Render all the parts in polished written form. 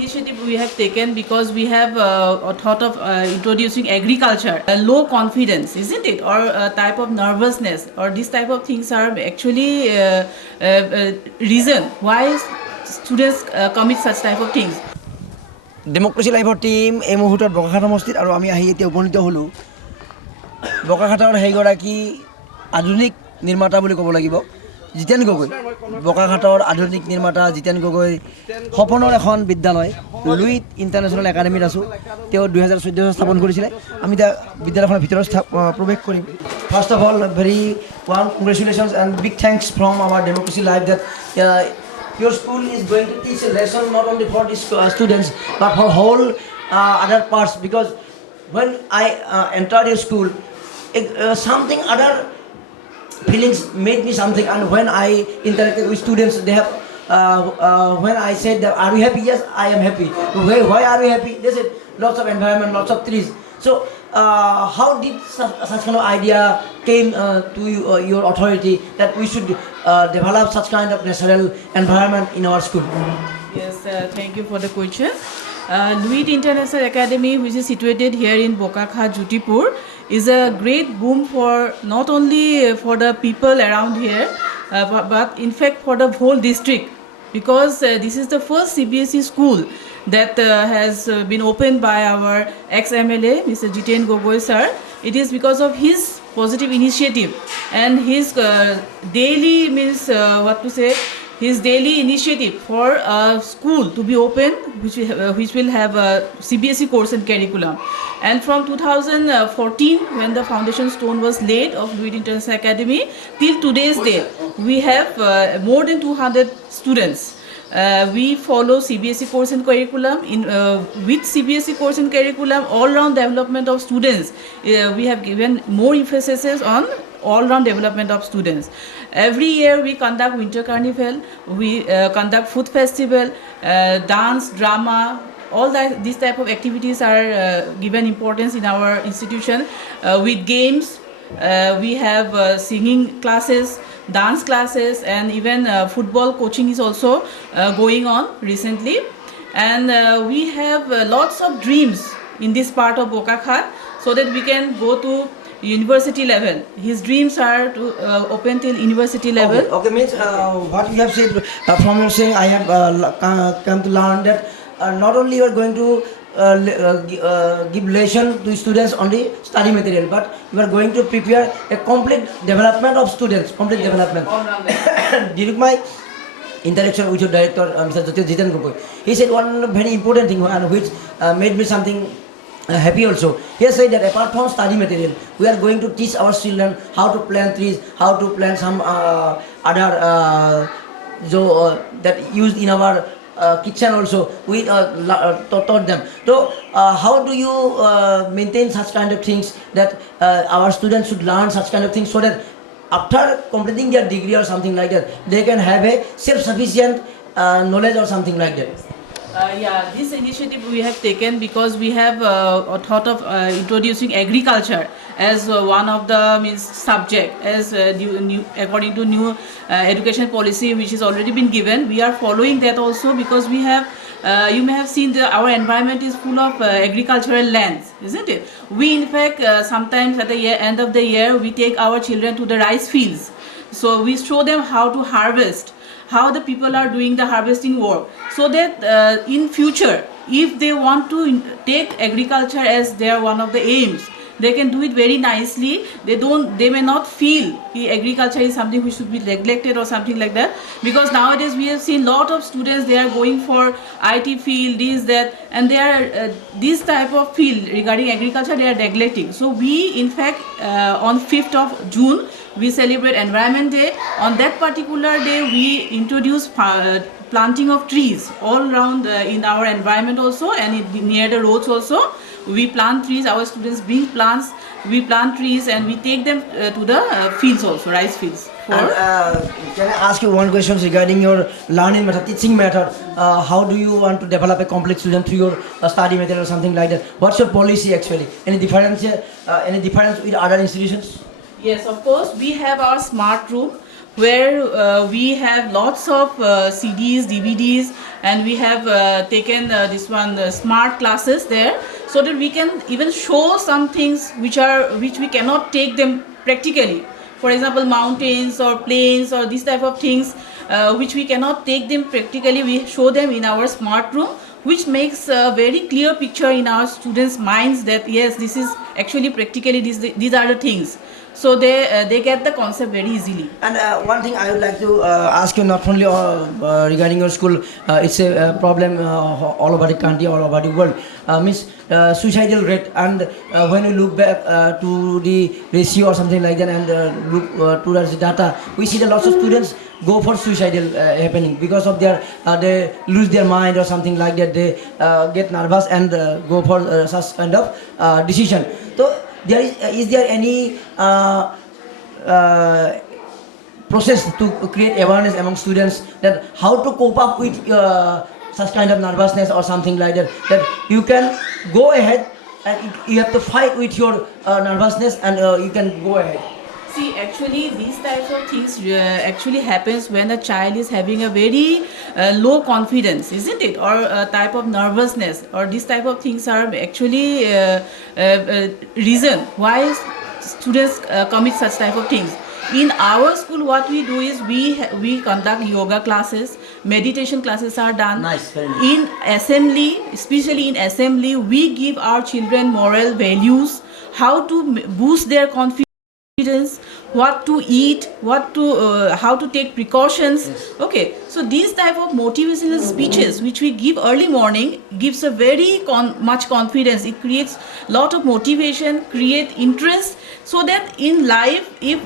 initiative we have taken because we have a thought of introducing agriculture. Low confidence, isn't it? Or a type of nervousness, or this type of things are actually reason why students commit such type of things. Democracy লাইভৰ team এই মুহূৰ্তত বোকাখাট সমষ্টিত আৰু আমি আহি এতিয়া উপনীত হ'লোঁ বোকাখাটৰ সেইগৰাকী আধুনিক নিৰ্মাতা বুলি ক'ব লাগিব জিতেন গগৈ বোকাখাটৰ আধুনিক নিৰ্মাতা জিতেন গগৈ সপনৰ এখন বিদ্যালয় লুইট ইণ্টাৰনেশ্যনেল একাডেমীত আছোঁ তেওঁ 2014 স্থাপন কৰিছিলে আমি এতিয়া বিদ্যালয়খনৰ ভিতৰত প্ৰৱেশ কৰিম first of all very warm congratulations and big thanks from our democracy live that your school is going to teach a lesson not only for these students but for whole other parts, because when I entered your school something other feelings made me something, and when I interacted with students they have when I said that are you happy, yes I am happy. Why are you happy? They said lots of environment, lots of trees. So how did such kind of idea came to your authority that we should develop such kind of natural environment in our school? Yes, thank you for the question. Luit International Academy, which is situated here in Bokakhat, Jutipur, is a great boom for not only for the people around here, but in fact for the whole district, because this is the first CBSE school that has been opened by our ex-MLA, Mr. Jiten Gogoi sir. It is because of his positive initiative and his daily his daily initiative for a school to be open which will have a CBSE course and curriculum. And from 2014, when the foundation stone was laid of Luit International Academy, till today's day, we have more than 200 students. We follow CBSE course and curriculum. With CBSE course and curriculum, all-round development of students. We have given more emphasis on all-round development of students. Every year we conduct winter carnival, we conduct food festival, dance, drama. All these type of activities are given importance in our institution. With games, we have singing classes, dance classes, and even football coaching is also going on recently. And we have lots of dreams in this part of Bokakhat so that we can go to university level. His dreams are to open till university level. Okay, means what you have said from your saying I have come to learn that not only you are going to give lesson to students on the study material, but you are going to prepare a complete development of students, complete development. During my interaction with your director, Mr. Jiten Gogoi, he said one very important thing and which made me something happy also. He has said that apart from study material, we are going to teach our children how to plant trees, how to plant some other that used in our kitchen also. We taught them. So how do you maintain such kind of things that our students should learn such kind of things so that after completing their degree or something like that, they can have a self-sufficient knowledge or something like that? This initiative we have taken because we have a thought of introducing agriculture as one of the subject as according to new education policy which has already been given. We are following that also because we have you may have seen our environment is full of agricultural lands, isn't it? We in fact sometimes at the end of the year we take our children to the rice fields, so we show them how to harvest, how the people are doing the harvesting work, so that in future if they want to take agriculture as their one of the aims, they can do it very nicely. They may not feel agriculture is something which should be neglected or something like that, because nowadays we have seen lot of students, they are going for IT field, this, that, and they are this type of field regarding agriculture they are neglecting. So we in fact on 5th of June we celebrate Environment Day. On that particular day we introduce planting of trees all around in our environment also, and near the roads also. We plant trees, our students bring plants, we plant trees and we take them to the fields also, rice fields. And, can I ask you one question regarding your learning method, teaching method? How do you want to develop a complex student through your study method or something like that? What's your policy actually? Any difference with other institutions? Yes, of course, we have our smart room where we have lots of CDs, DVDs, and we have taken this one smart classes there, so that we can even show some things which we cannot take them practically. For example, mountains or plains or this type of things which we cannot take them practically, we show them in our smart room, which makes a very clear picture in our students' minds that yes, this is actually practically these are the things. So they get the concept very easily. And one thing I would like to ask you, not only regarding your school, it's a problem all over the country, all over the world. Means suicidal rate, and when you look back to the ratio or something like that, and look towards the data, we see that lots of students go for suicidal happening because of their they lose their mind or something like that. They get nervous and go for such kind of decision. So there is there any process to create awareness among students that how to cope up with such kind of nervousness or something like that, that you can go ahead and you have to fight with your nervousness and you can go ahead? See, actually, these types of things actually happens when a child is having a very low confidence, isn't it? Or a type of nervousness, or these type of things are actually reason why students commit such type of things. In our school, what we do is we conduct yoga classes, meditation classes are done. Nice, very nice. In assembly, especially in assembly, we give our children moral values, how to boost their confidence, what to eat, what to how to take precautions. Yes. Okay, so these type of motivational speeches which we give early morning gives a very much confidence. It creates lot of motivation, create interest, so that in life, if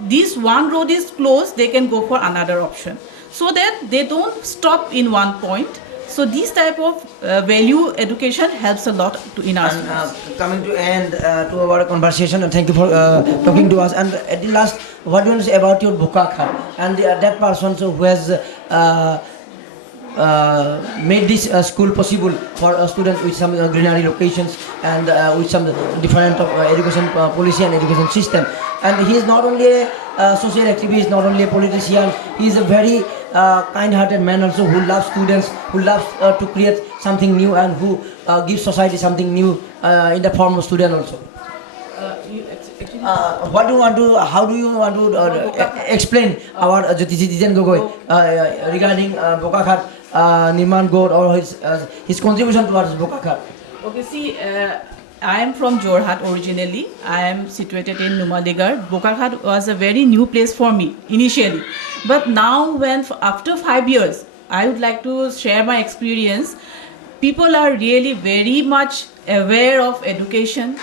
this one road is closed, they can go for another option, so that they don't stop in one point. So this type of value education helps a lot in our schools. Coming to end to our conversation, and thank you for talking to us. And at the last, what do you want to say about your Bokakhat and that person who has made this school possible for students with some greenery locations and with some different education policy and education system? And he is not only a social activist, not only a politician, he is a very kind-hearted man also, who loves students, who loves to create something new, and who gives society something new in the form of student also. What do you want to, how do you want to explain our Jiten Gogoi regarding Bokakhat, Nirman Gaur, or his contribution towards Bokakhat? Okay, see, I am from Jorhat originally. I am situated in Numaligarh. Bokakhat was a very new place for me initially. But now, when after 5 years, I would like to share my experience. People are really very much aware of education.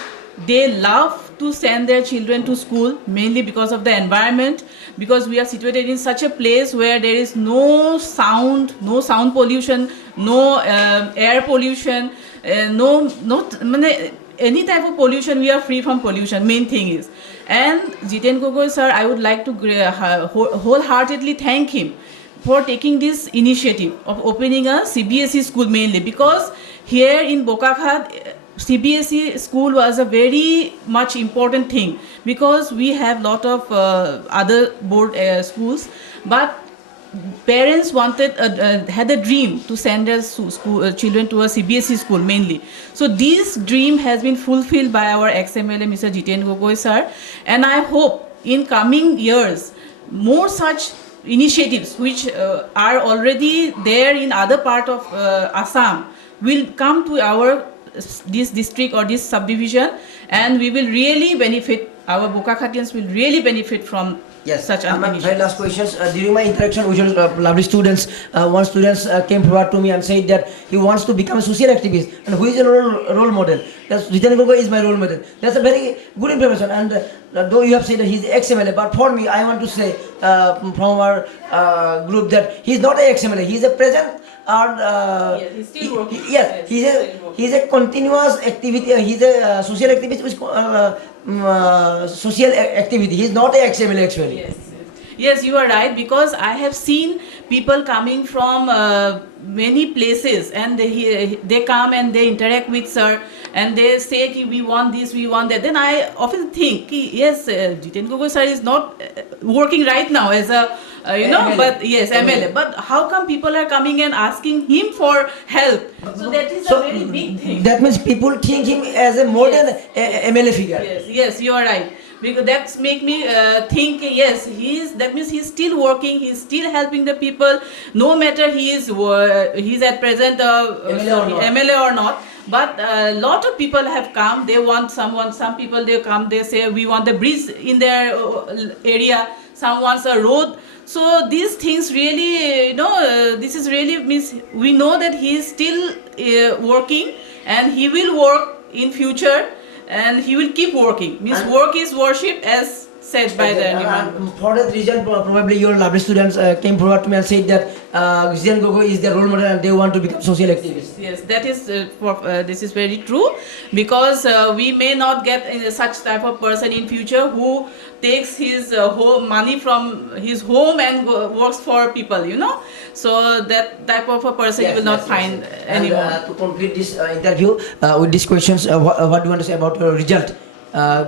They love to send their children to school, mainly because of the environment, because we are situated in such a place where there is no sound pollution, no air pollution, any type of pollution. We are free from pollution, main thing is. And Jiten Gogoi sir, I would like to wholeheartedly thank him for taking this initiative of opening a CBSE school, mainly because here in Bokakhat, CBSE school was a very much important thing, because we have lot of other board schools, but parents wanted had a dream to send their children to a CBSE school mainly. So this dream has been fulfilled by our ex-MLA Mr. Jiten Gogoi sir, and I hope in coming years more such initiatives which are already there in other part of Assam will come to our this district or this subdivision, and we will really benefit, our Bokakhatians will really benefit from such an My initiative. last questions. During my interaction with your lovely students, one student came forward to me and said that he wants to become a social activist, and who is a role model. Jiten Gogoi is my role model. That's a very good information. And though you have said that he's ex-MLA, but for me, I want to say from our group that he's not an ex-MLA. He's a present. Yes, he's still working. Yes, he's a continuous activity. He's a social activist with social activity. He's not an ex-MLA actually. Yes, yes, you are right, because I have seen people coming from many places, and they come and they interact with sir, and they say ki we want this, we want that, then I often think ki yes, Jiten Gogoi sir is not working right now as a MLA. but yes, MLA, but how come people are coming and asking him for help? So that is a very big thing. That means people think him as a more than a MLA figure. Yes, you are right. Because that's make me think yes, that means he's still working, he's still helping the people, no matter he's at present MLA or not. But a lot of people have come, they want someone, some people they come, they say we want the bridge in their area, some wants a road. So these things really, this is really means we know that he is still working, and he will work in future, and he will keep working. Means work is worship, as said by the Niman. For that reason, probably your lovely students came forward to me and said that Jiten Gogoi is their role model and they want to become social activists. Yes, that is this is very true, because we may not get such type of person in future who takes his home money from his home and works for people, So that type of a person you will not find anymore. And to complete this interview with these questions, what do you want to say about your result?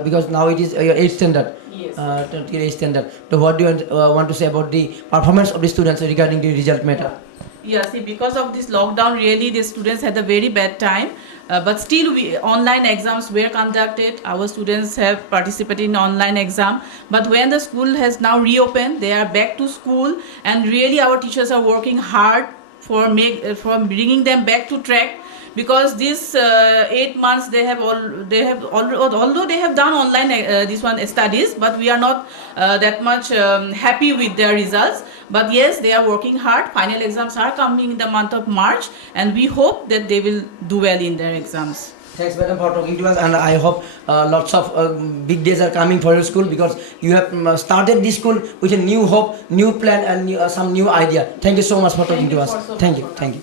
Because now it is your 8th standard. Yes. 8th standard. So what do you want to say about the performance of the students regarding the result matter? Yeah, see, because of this lockdown, really the students had a very bad time. But still, online exams were conducted. Our students have participated in online exam. But when the school has now reopened, they are back to school, and really our teachers are working hard for bringing them back to track. Because this 8 months although they have done online studies, but we are not that much happy with their results. But yes, they are working hard. Final exams are coming in the month of March, and we hope that they will do well in their exams. Thanks, madam, for talking to us, and I hope lots of big days are coming for your school, because you have started this school with a new hope, new plan, and some new idea. Thank you so much for talking to us. Thank you.